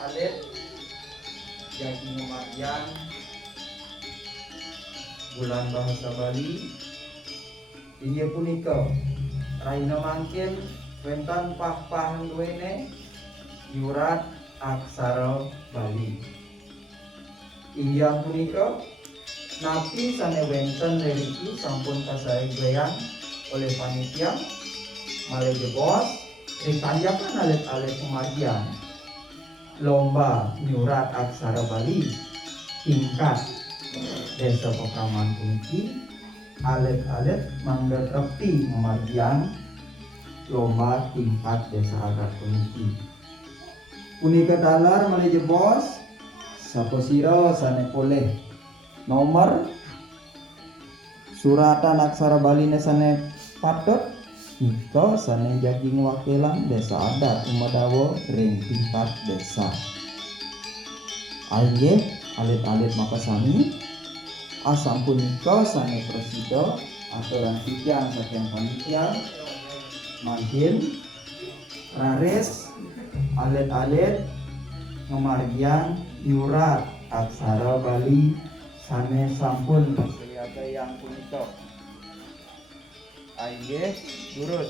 Adat jadi kematian bulan bahasa Bali ini punika raina mangkin wentan pah-pah duwene yurat aksara Bali. Iya punika napi sane wenten leriki sampun kasaeyan oleh panitia malih bos ditanjakan alit-alit kematian lomba nyurat aksara Bali tingkat desa Pekaman puniki alit-alit mangga tepi kematian lomba tingkat desa Adat puniki punika dalar malih bos sapa sira sane poleh nomor suratan aksara Bali sane patut nika sane jadi wakilan desa adat Umadawa ring tingkat desa. Ainggih alit-alit makasami asam punika sane presida aturan sidang saking panitia mangkin raris alit-alit ngemargian yurat aksara Bali sane sampun siaga yang punika. Ainggih durut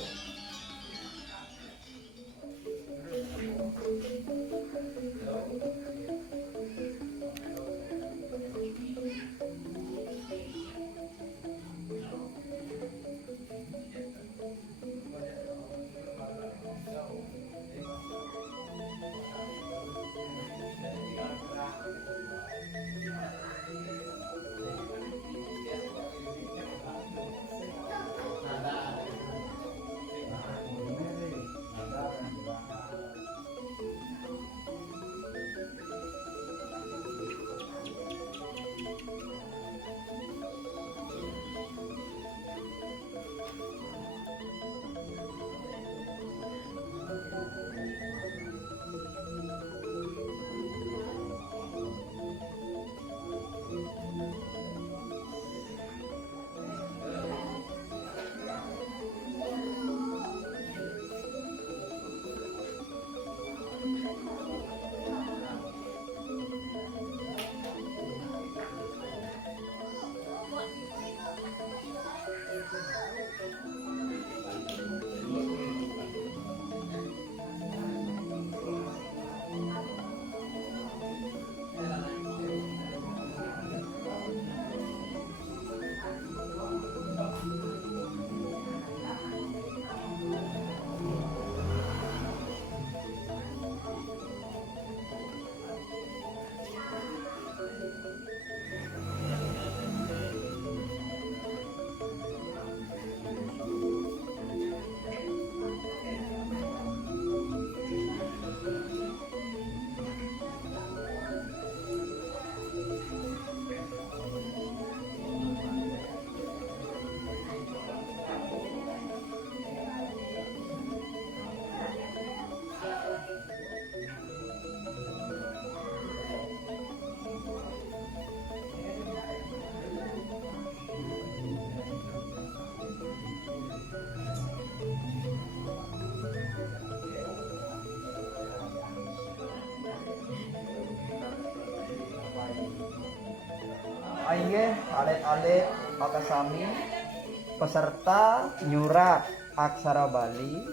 Ainggih alit-alit makasami peserta nyurat aksara Bali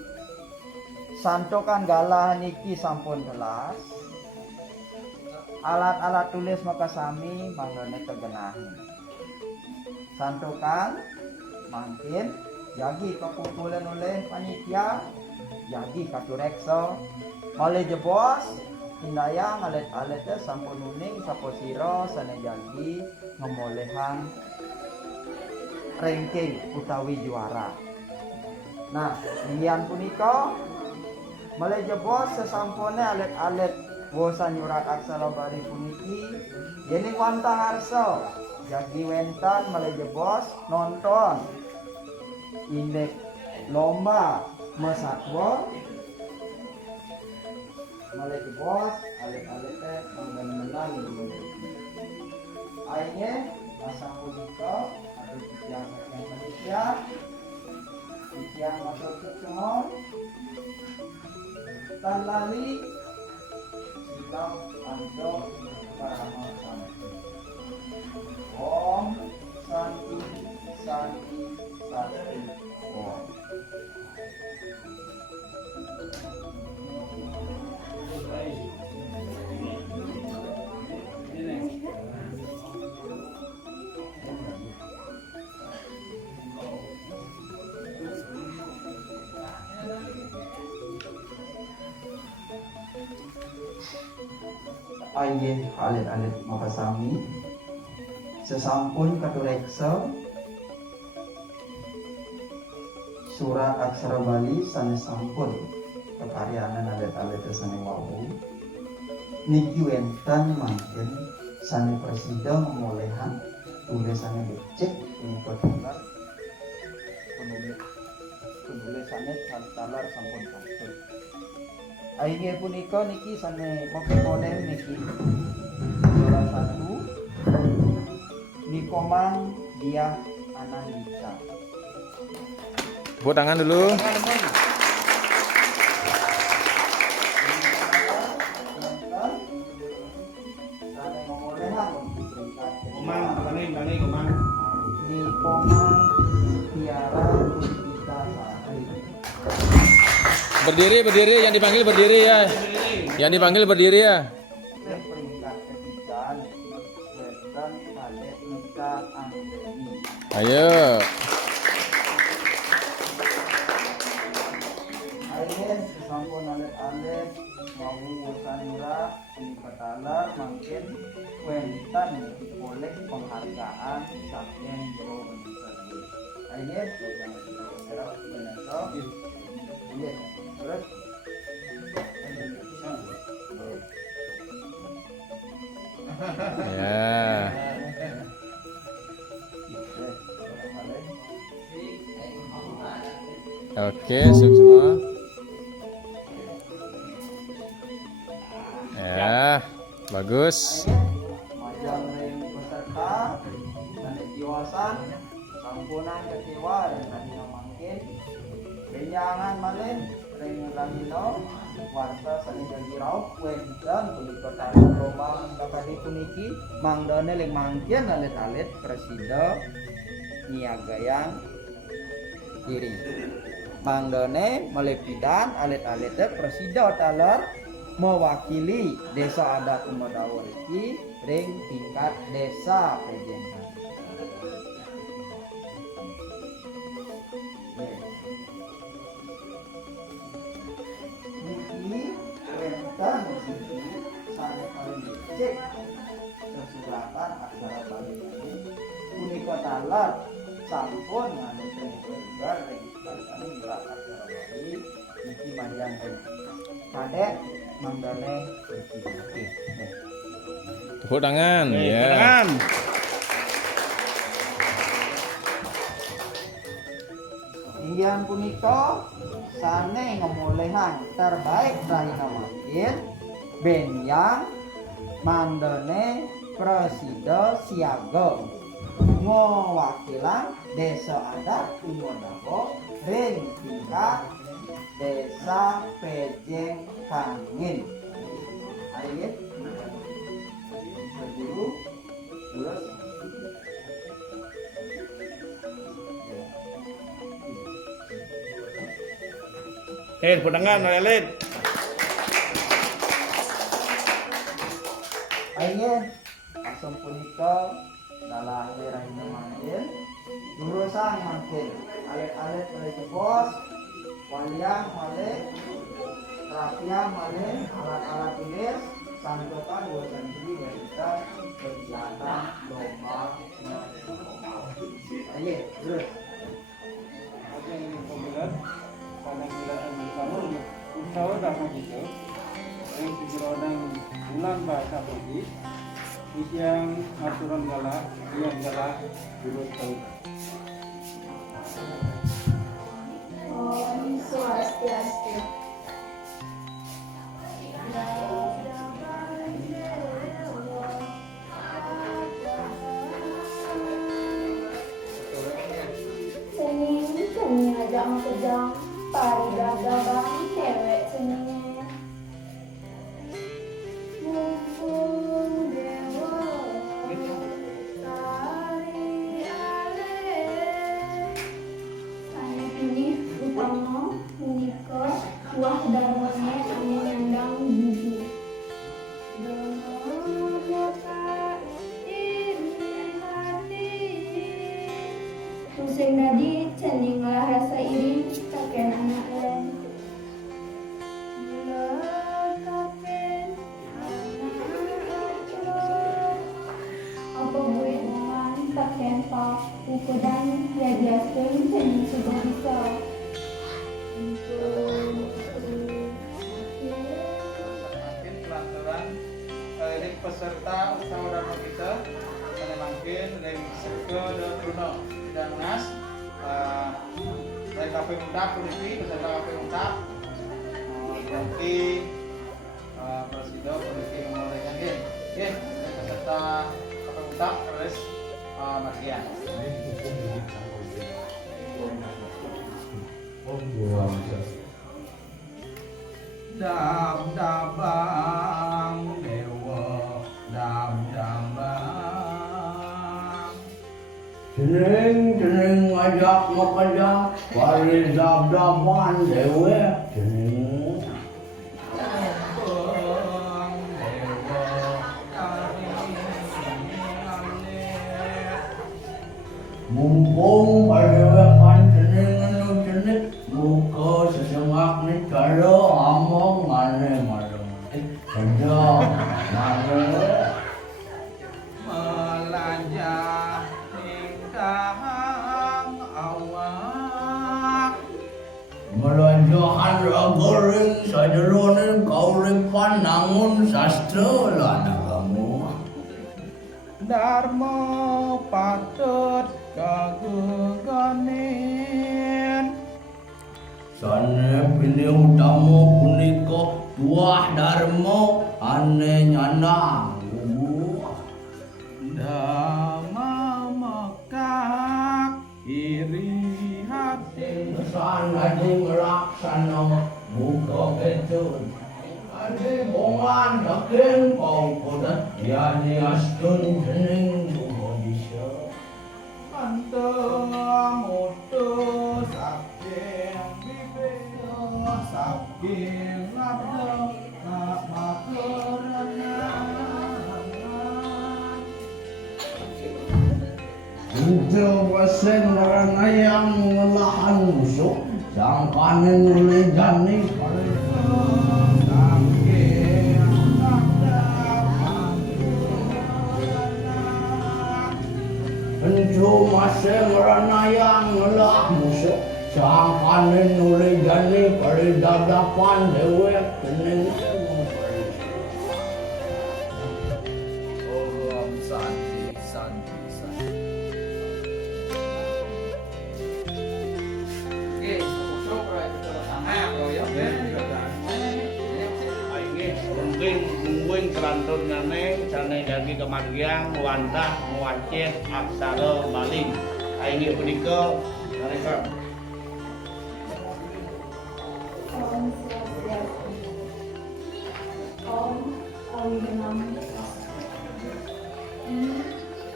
santokan galah niki sampun gelas alat-alat tulis makasami manggone kegenahi santokan mangkin yagi kekumpulan oleh panitia yagi katurekso oleh jebos Hindayang alet-alet sampun uning saposiro sane jagi ngemolehan ranking utawi juara. Nah, lian punika mulai jebos sesampone alet-alet bosa nyurat aksara Bali puniki yening wanta harso jagi wentan mulai jebos nonton indek lomba mesatwo mulai jebos alet-aletnya menang akhirnya masa punika atau yang Indonesia yang masuk ke semua tan lali silam ando parama santi om santi santi santi om. Aye alit-alit makasami sesampun katureksa surat aksara Bali sanes sampun kekaryaan alit-alit sane wau niki wenten mangken sane presida memolehan tulisane becek mengikut talar penulisannya talar sampun sampun. Akhirnya punika niki sane mengoleh niki salah satu Nikomang dia Anandita. Tepuk tangan dulu. Nikomang Tiara Puspita Sari. Berdiri, yang dipanggil berdiri ya. Yang dipanggil berdiri ya. Peringkat ketiga Wetan Adet Nika Anggeni. Ayo. Akhirnya sesampun alet-alet mau usanura Nikatalar makin Wetan oleh penghargaan Saken Pro Menisari. Akhirnya terus Ya. Oke, siap semua. Ya, bagus. Majang ring peserta dan kiwasan sampunan kecewa dan tadi makin benjangan malin ring lamino warta sani jagi raup wenten punika talan lomba kakadi puniki mangdone ling mangkian alit-alit presida niagayang kiri mangdone melepidan alit-alitnya presida talar mewakili desa adat Umadawa iki ring tingkat desa pejengan. Niki wenten siki sane paling dicek sesuratan aksara Bali ini punika talar sampun manuten juga registrasi surat aksara Bali niki manjang kadek mangdane berkiki. Tepuk tangan. Ya. Tangan. Inggian punika sane ngemolehan terbaik Rahina Makin benjang mandane presida siaga mewakilan desa adat Umadawa ring tingkat desa Pejeng Kangin. Ayo berdiri terus Tepuk tangan, Elit. ayo langsung punika dalam daerah ini makin urusan makin alet-alet oleh bos waliang oleh Rakyat mane alat-alat ini sangkota 2 cm kita berjalan lomba. Ayo, terus. Oke, ini pemilihan karena bilangan bersama usaha dapat itu yang sejeronan bulan bahasa pergi yang aturan galak yang galak turut tahu. Om Swastiastu. Cening ajang kejang parigagabang dewek ceningnya. Mumpung dewa tari ale. Saya ini utama menikah buah darmanya ane nyandang gigi. Pusing nadi ceninglah rasa iri kaken anak lain. Kaken anak apa gue man kaken pak ukudan ya biasin cening sudah bisa. Makin pelaturan ini peserta usaha dharma kita karena makin dari serta dan Bruno dan Nas dari KP Undap Kerthi peserta KP Undap Kerthi Presiden Kerthi memulaikan dia peserta KP Undap terus Mardian. Dab-dabang dewa dab-dabang Cening ngajak makajak Pari dab-daban dewa Cening Dabang dewa Mumpung pada kan cening anu cenik Muka sesemak ni kalau among mana kerja mana melajah tingkah awak melajahan ragaring sajeroning kauripan Nangun sastra lana kamu Dharma patut kageganin Sane pilih utama punika tuah dharma ane nyanang Dhamma mekak iri hati Kesan adi ngelaksana muka ketun Adi bongan yakin kau kodat Yani astun jening duho disya Antang utus saking saking abdo nak makerenan Itu pesen orang ayam ngelahan musuh Sang panen oleh jani saking abdo Encu masing ranayang ngelah musuh Sang panen oleh jani pada dadapan dewek kening Om Santi Santi Santi Oke, masuk kita bersama bro ya. Mungkin kelantun nyaneng sana jadi kemargiang wandah muancet aksara Bali. Aini punika mereka Om Swastiastu. Om Awigenam.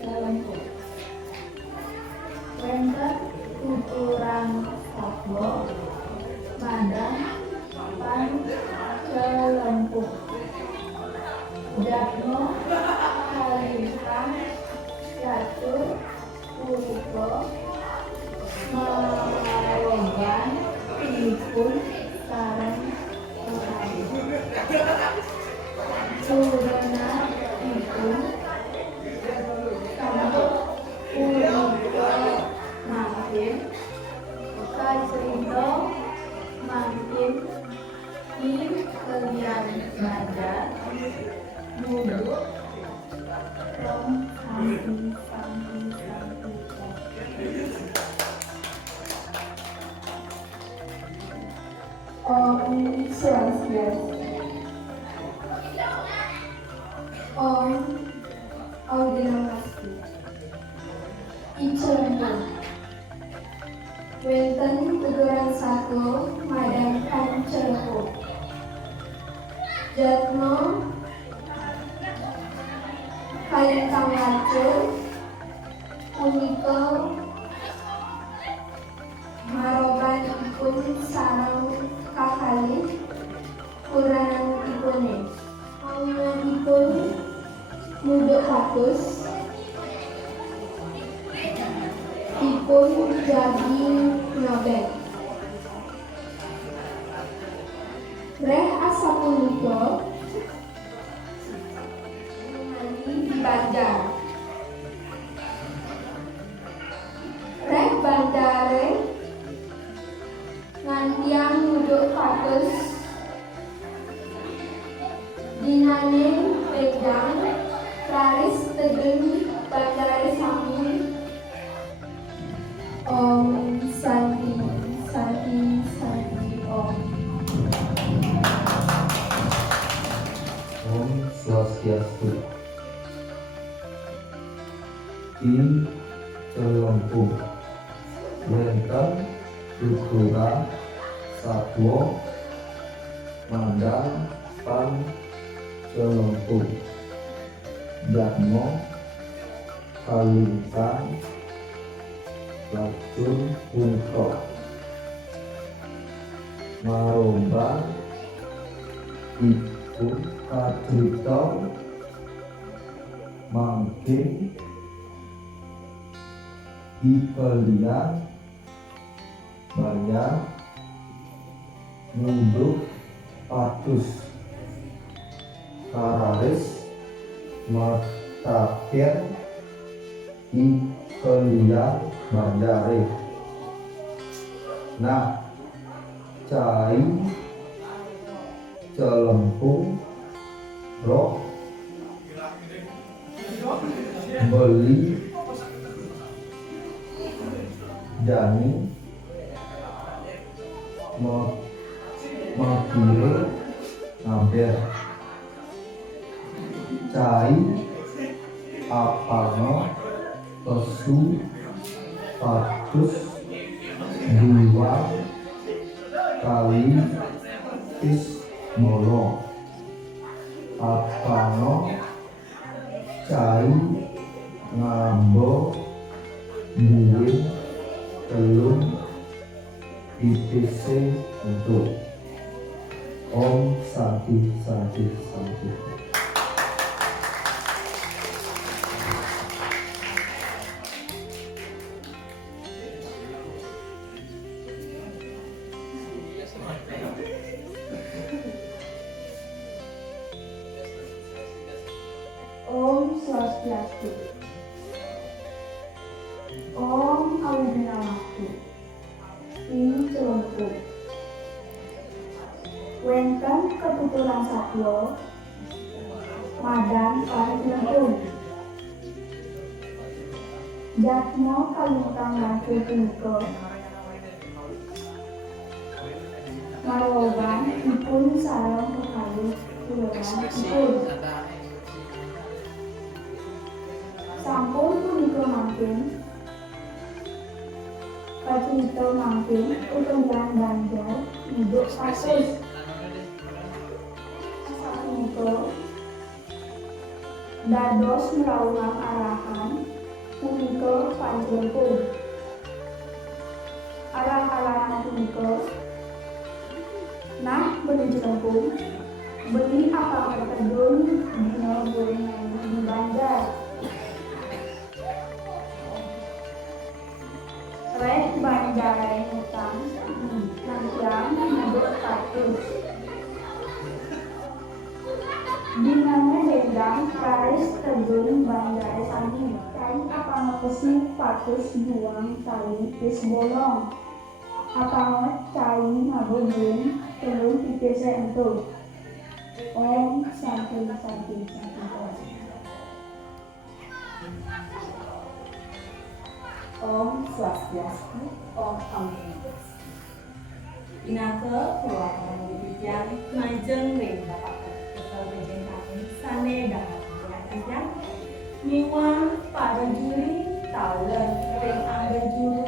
Dalamku. Wenten tuturan sabdo madang pan celempuk. Dharma kalikan catur puriko melawan pipun sareng Purana itu kamu Purika makin Kacito makin di kalian baca duduk rom Om Swastiastu. Om Audinamasti. Icerna. Wenten teguran satu madang kancerku. Jatno kalintang lacur punika maroban ipun sarang kakali kuranan ipune ipun muduk katus ipun jadi ngabek reh asa punika di Banjar reh bandare ngantiang muduk katus dinane pedang raris tegeng bandare sami Om Santi Santi Santi Om. Om Swastiastu. Di Celempung wenten tuturan satwa mandang pan Celempung Jatmo kalintang lacur punika maromba ipun kacrita mangkin ikelian banyak nunduk patus kararis mataken ikelian bandare nah cai celempung roh beli dani makire naber cai apano pesu patus dua kali is molo apano cai ngambo buwin telung IPC untuk Om Santi Santi Santi. Om Swastiastu. Om Audinamasti. Di Celempung wenten ketuturan satwa madang pan Celempung jatmo kalintang lacur punika maroban ipun sareng kekalih kuranan ipun sampun punika mangkin kacrita mangkin utulan Banjar hidup kasus sapunika dados mlawuh arahan punika panjenengan arah-arahan punika nah menuju Lampung beli apa tertedun dina gorengan di Banjar reh bandare hutang nantiang hidup katus Dinamai dendang karis terjun bandar sani kain apa ngepesi patus buang tali pis bolong apa cai ngabudun telur pipis entuk om santi om swastiastu om amin inake keluarga yang majeng ring bapak sane dapat diajak miwan pada juri taulan ring ada juru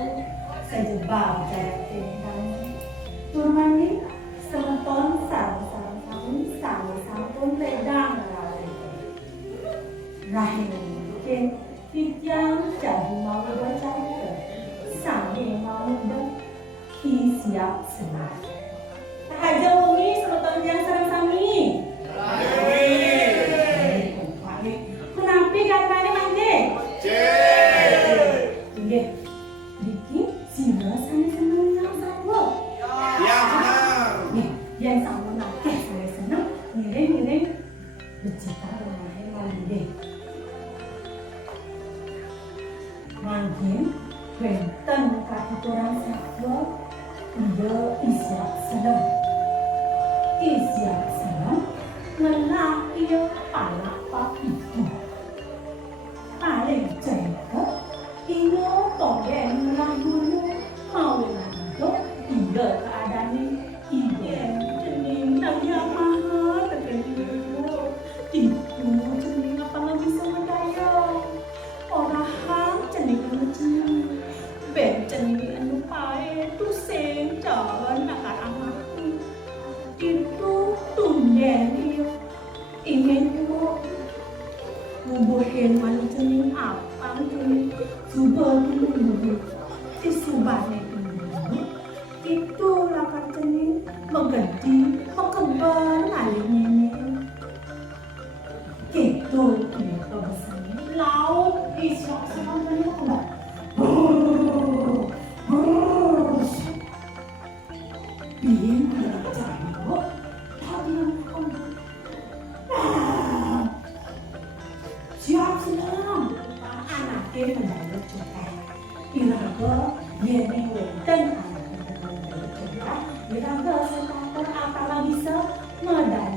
sejebak jarak tingkang turmani semeton sarang sampun ledang rahim mungkin pityang jadi mau baca sambil mau siap senang tak aja wengi semeton yang sarang sami menampik katanya mangke nggih Diki sira seneng yang satu yang senang yang sama nake saya seneng ngiring bercita dengan mangke mangke benten katuran satwa udah isiak seneng ngelah iya anak papiku paling cengket iya togen ngelah dulu mau ngantuk iya keadaannya iya jening nanya maha terkenal itu jening apa nggak bisa mendaya orang jening ben jening anu pae tu seng jalan nakar anakku itu tumben iya ingin mo ngubuhin man jening apa jening subah dulu di subahnya itu lakan jening menggedi mengembang aling ini gitu itu besarnya laut isyak sama menyoklah bikin tidak jauh tapi yang siap senang anaknya mendadak juga iraga yeni wenten anaknya mendadak juga iraga sekata apa bisa mendadak